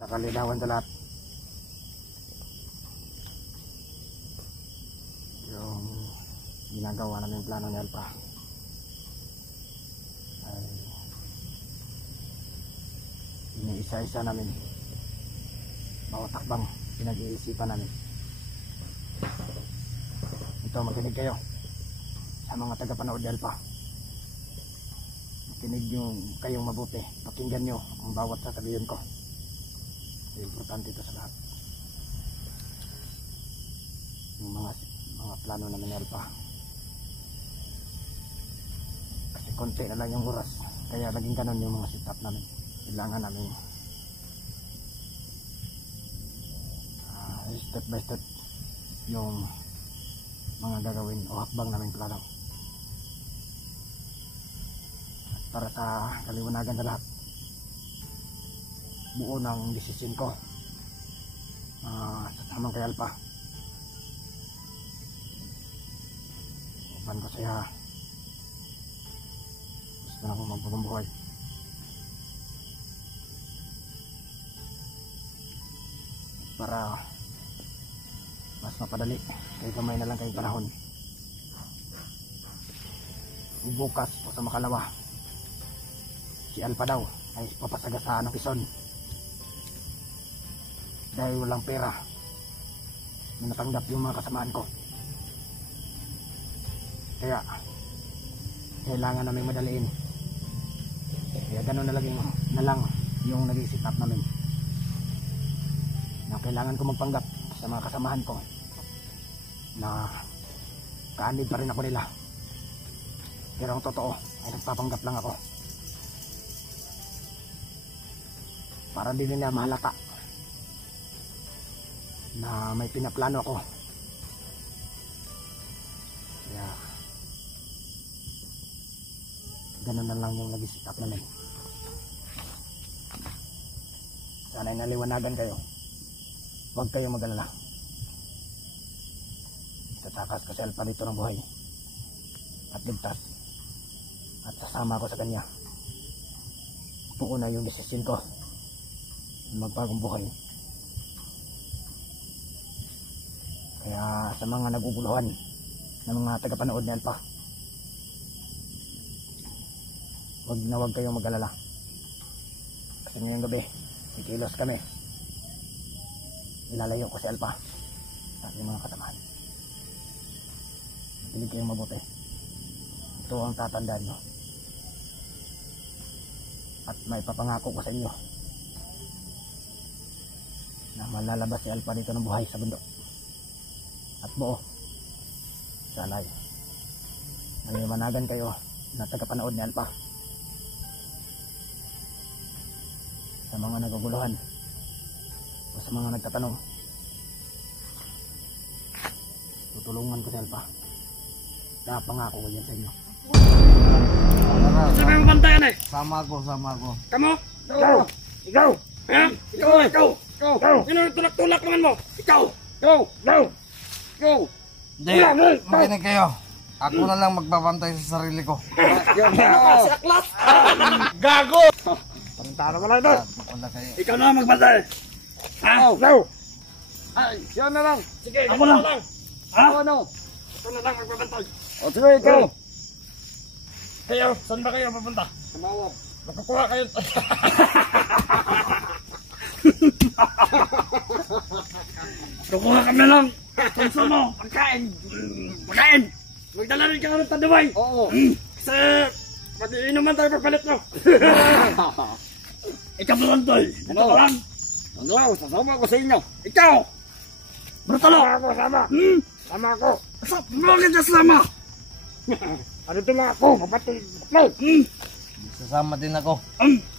Nakalinawan sa lahat. Yung ginagawa namin plano ni Alpha ay iniisa-isa namin. Bawat takbang pinag-iisipan namin. Ito, makinig kayo sa mga tagapanood ni Alpha. Makinig yung kayong mabuti. Pakinggan nyo ang bawat sasabihin ko. Importante ito sa lahat. Yung mga plano namin ni Alpha. Kasi konti na lang yung oras. Kaya naging ganun yung mga setup namin. Kailangan namin step by step yung mga gagawin o hakbang namin plano. At para sa kaliwanagan sa lahat, buo ng desisyon ko sa tamang kay Alpha. Upan ko siya, gusto na akong magpagong buhay. Para mas mapadali, kaya kamay na lang kayong panahon. Bukas o sa makalawa, si Alpha daw ay papasagasaan ng Quezon dahil walang pera na natanggap yung mga kasamaan ko. Kaya kailangan namin madaliin. Kaya gano'n na lang yung nag-iisip up namin, na kailangan ko magpanggap sa mga kasamahan ko na kaanib pa rin ako nila, pero ang totoo ay nagpapanggap lang ako para hindi nila mahalata na may pinaplano ako. Kaya ganun na lang yung nag-sit up namin. Sana'y naliwanagan kayo. Huwag kayong mag-alala. Tatakas ko si Alpha dito ng buhay at ligtas, at sasama ko sa kanya. Buo na yung desisyon ko na magbagong buhay. Kaya sa mga naguguluhan ng mga tagapanood ni Alpha, huwag kayong mag-alala. Kasi ngayong gabi kikilos kami. Ilalayo ko si Alpha sa ating mga kasamahan. Pilig kayong mabuti. Ito ang tatandaan nyo, at may papangako ko sa inyo na malalabas si Alpha dito ng buhay sa bundok at buo. Sana'y naliwanagan kayo na tagapanood ni Alpha. Sa mga naguguluhan o sa mga nagtatanong, tutulungan ko si Alpha. Napangako ko yan sa inyo. Sino yung bantayan eh? Sama ko. Kamu? Ikaw! Ha? Ikaw! Sino yung tulak-tulak naman mo? Ikaw! Hindi, makinig kayo. Ako na lang magbabantay sa sarili ko. Sa klas! Gago! Pantara mo lang ito! Wala kayo. Ikaw na magbantay! Ha? No! Ay, yan na lang! Sige, ako na lang! Ha? Ito na lang magbabantay! O sige, ikaw. Kayo, saan ba kayo papunta? Tumawag. Magkukuha kayo. Kukuha kami lang. Tunso mo, pagkain. Magdala rin ka ng tandaway. Oo. Kasi, madiinuman tayo pagpalit mo. Ikaw mo lang, Toy. Ito ka lang. Ano, sasama ko sa inyo. Ikaw! Brutalo! Sama. Sama ako. Bakit ka sama? Ano ito lang ako? Mapatay. Sasama din ako.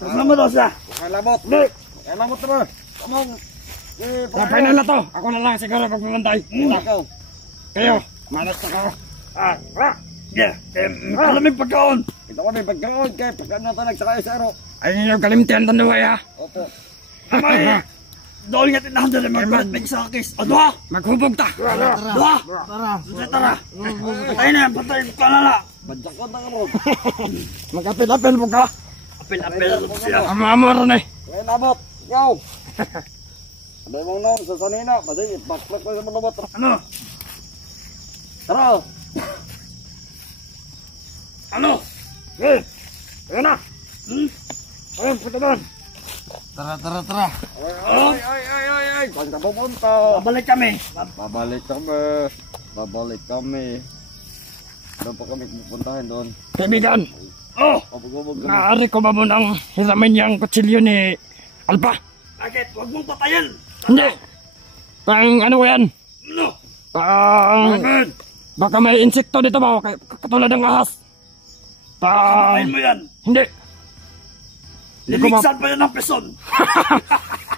Kasama daw siya. Kalamot. Kalamot naman. Kamang. Final na to. Ako na lang siguro pagpapantay. Ikaw. Kayo, malas na ka. Yeah, kalamig pagkaon. Ito ko may pagkaon kaya pagkaan na talag sa kayo sa araw. Ayun yung kalimtihan tandaway ha. Opo. Amay, doon nga tinahan doon magpalatmig sa akis. O doha, maghubog ta. Doha. Tara. Patay na yan, patay ka na na. Badyak na mo. Mag-apel-apel mo ka. Apel-apel siya. Amamara na eh. Kalamot. Ikaw. Ano mong naon sa sanina? Pwede, baklak ko sa mga bata. Ano? Tara! Ano? Eh! Ayan na! Ayun, punta doon. Tara! Ay! Saan ka pupunta? Babalik kami. Babalik kami. Doon pa kami pupuntahin doon. Kaibigan. Oh! Pabugubog kami. Maaari ko ba mo nang hiramin yung kutsilyo ni Alpa? Bakit? Huwag mong patayin. Hindi. Pang ano ko yan? Ano? Baka may insekto dito ba? Katulad ng ahas. Patayin mo yan. Hindi. Liligsan pa yan ng peson.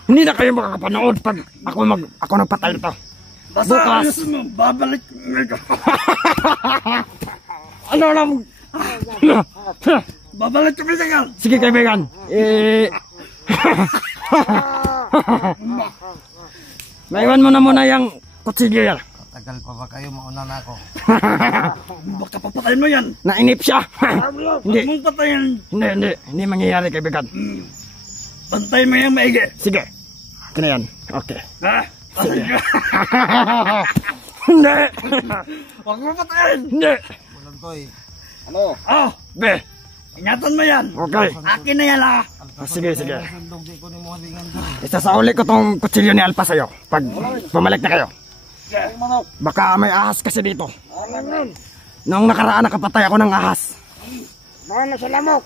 Hindi na kayo makakapanood pag ako nagpatay nito. Basta ayos mo, babalik. Ano lang? Babalik kami sa kan. Sige kaibigan. Maiwan mo na muna yung kutsilyo yan. Tagal pa ba kayo? Mauna na ako. Baka papatayin mo yan. Nainip siya. Hindi. Huwag mong patayin. Hindi mangyayari kaibigan. Pantay mo yung maigi. Sige. Akin na yan. Okay. Ha? Sige. Hindi. Huwag mo patayin. Hindi. Bulantoy. Ano? Oh, be. Ingatan mo yan. Okay. Akin na yan lah. Sige. Sundong di ko ni mo halingan doon. Isasauli ko tong kutsilyo ni Alpa sa'yo. Pag bumalik na kayo. Ay, manok. Baka may ahas kasi dito. Nung nakaraan nakapatay ako ng ahas. Mga nasa lamok.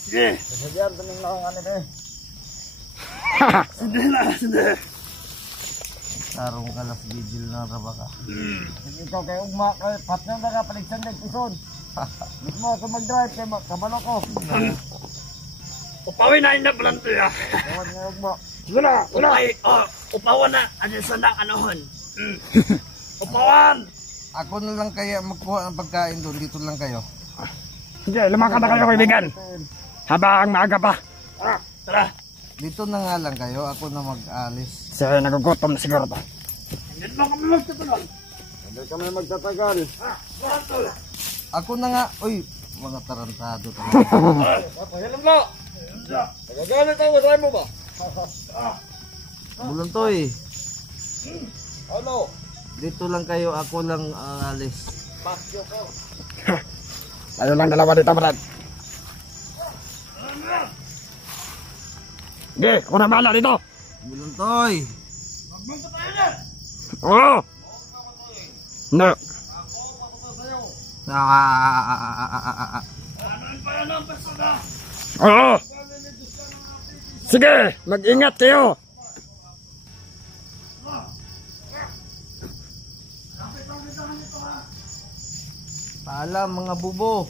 Sige. Sadyar, tuming na akong ano eh. Sige. Tarong ka lang vigil na raba ka. Ikaw kayo ugma, partner na ka, paligsan ng ison. Gusto mo ako mag-drive, kaya kabalo ko. Upawin na ina planto ya. Ewan nga ugma. Sige na. Upawan na. Ano sa nakanohon? Upawan. Ako na lang kaya magkuha ng pagkain doon, dito lang kayo. Sige, lumakad na kayo kaibigan. Habang maaga pa. Tara. Dito na nga lang kayo, ako na mag-alis. Sige, nagugutom na siguro to. Hindi mo kami magtatagal. Hindi kami magtatagal. Ako na nga, uy, mga tarantado talaga. Pahilam mo. Nagagalit ako, try mo ba? Buluntoy. Ano? Dito lang kayo, ako lang alis. Pakyo ko. Tayo lang dalawa dito, Brad. Sige, ako na bahala dito. Buluntoy. Oo. No. Oo. Sige, mag-ingat kayo. Paalam mga bubo.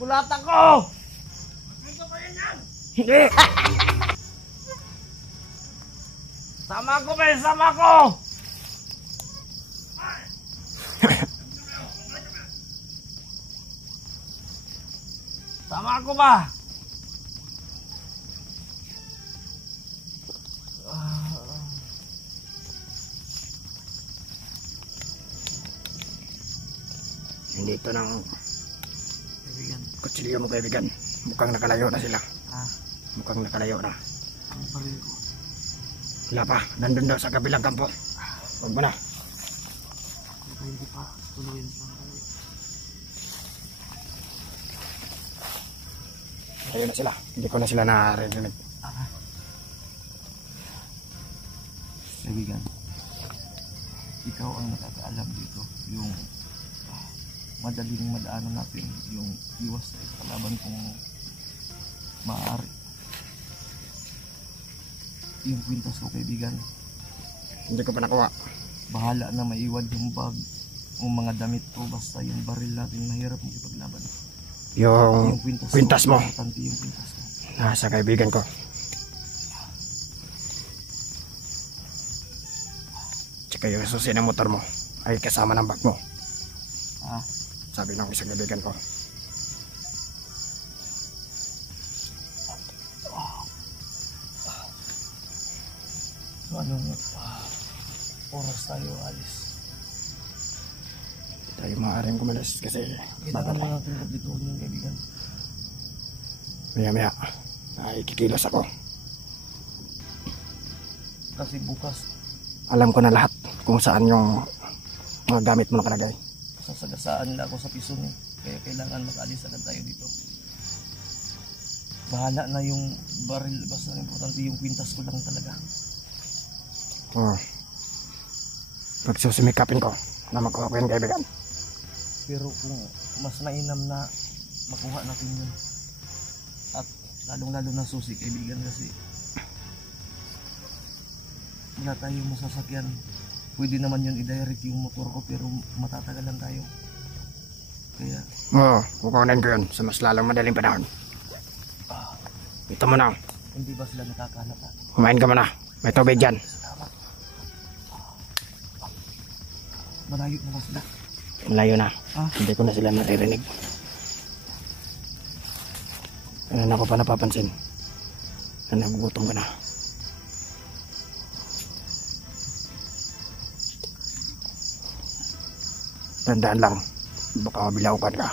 Kulata ko! Hindi. Sama ko ba? Sama ko! Sama ko ba? Hindi ito ng kutsilyo mo kaibigan. Mukhang nakalayo na sila. Mukhang nakalayo na. Ang paril ko. Wala pa. Nandun daw sa kabilang kampo. Huwag mo na. Hindi pa. Tuloyin pa. Ayun na sila. Hindi ko na sila narinig. Kaibigan, ikaw ang nakakaalam dito. Yung madaling madaanan natin. Yung iwas sa kalaban kung maaari. Yung kwintas ko kaibigan. Hindi ko pa nakuha. Bahala na maiwan yung bag. Yung mga damit ko. Basta yung baril natin mahirap makipaglaban. Yung kwintas mo. Importante yung kwintas ko. Nasa kaibigan ko. Tsaka yung susi ng motor mo ay kasama ng bag mo. Sabi ng isang kaibigan ko. So anong oras tayo alis? tayo maaaring kumalas kasi Kailangan mo natin kumpletuhin yung kaibigan. maya maya ay kikilos ako. Kasi bukas, Alam ko na lahat kung saan yung mga gamit mo nakalagay. sasagasaan nila ako sa piso niya. Kaya kailangan mag-alis agad tayo dito. Bahala na yung baril. Basta importante yung kwintas ko lang talaga. Pagsusimikapin ko na makuha ko yung kaibigan. Pero kung mas mainam na makuha natin yun. At lalong-lalo na susi, kaibigan, kasi wala tayong masasakyan. Pwede naman yun i-direct yung motor ko, pero matatagalan tayo. Kaya Kukunin ko yun sa mas lalong madaling panahon. Ito mo na. hindi ba sila nakakalata? Kumain ka muna. May tubig dyan. Malayo na ba sila? Malayo na. Hindi ko na sila naririnig. Ano na ako pa napapansin na nagugutom ka na. Tandaan lang, baka mabilaukan ka.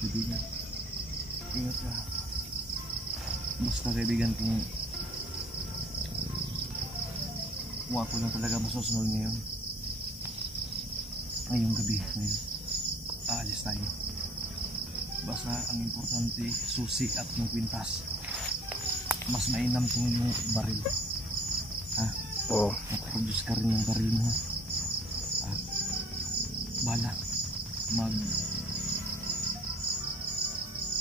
Kaibigan, ingat ka. Basta kaibigan, kung ako lang talaga masusunod ngayon, ngayong gabi, ngayon, aalis tayo. Basta ang importante, susi at yung kwintas. Mas mainam kung yung baril. Ha? Oo. Mag-produce ka rin ng baril mo, ha? At bahala.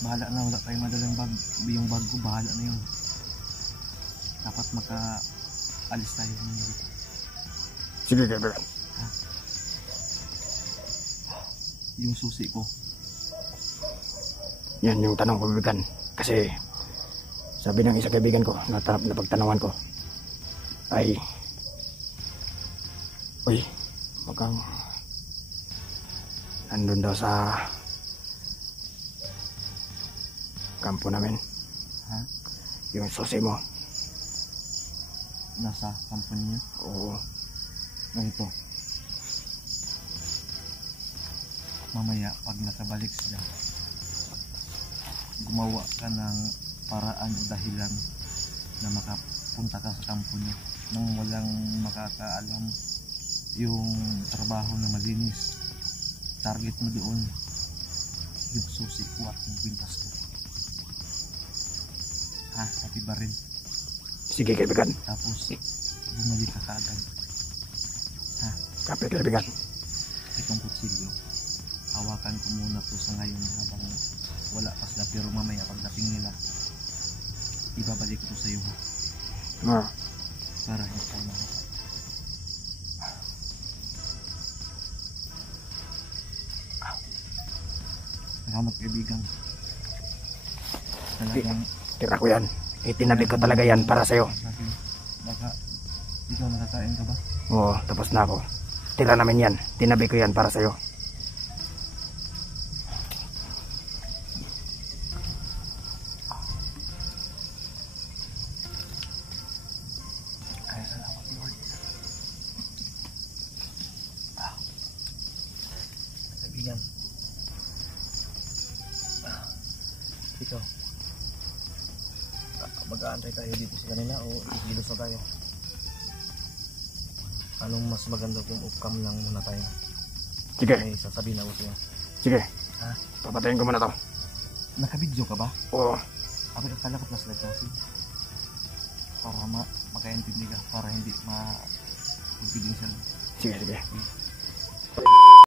Bahala na, wala tayong madalang bag. Yung bag ko, bahala na yun. Dapat maka-alis tayo ngayon dito. Sige kaibigan. Yung susi ko, Yan yung tanong ko kaibigan. Kasi sabi ng isa kaibigan ko na pagtanawan ko ay mukhang nandun daw sa kampo namin. ha? Yung susi mo. Nasa company niyo. Oo. Ganito. Mamaya, pag nakabalik sila, gumawa ka ng paraan o dahilan na makapunta ka sa kampo niya nang walang makakaalam yung trabaho na malinis. Target mo doon yung susi ko at yung pintas ko. Ha? Pati baril. Sige kaibigan. Tapos, bumalik ka kaagad. Ha? Kape kaibigan. Itong kutsilyo, hawakan ko muna to sa ngayon habang wala pa sila, pero mamaya pagdating nila, ibabalik ko to sa iyo, ha? Para hindi tayo mahal. Salamat kaibigan. Talagang Tira ko yan. Itinabi ko talaga yan para sa'yo. sa akin. Baka ikaw nakakain ka ba? Oo, tapos na ako. Tira namin yan. Tinabi ko yan para sa'yo. Ay, salamat Lord. Kaibigan. Ikaw. Mag-aantay tayo dito sa kanila o ikilos na tayo? Anong mas maganda kung off-cam lang muna tayo? Sige, May sasabihin ako sa'yo. sige. Ha? Papatayin ko muna to. Nakabidyo ka ba? Oo. Akala ko plus live kasi. Para makaintindi ka. Para hindi ma-confidential. Sige, sige.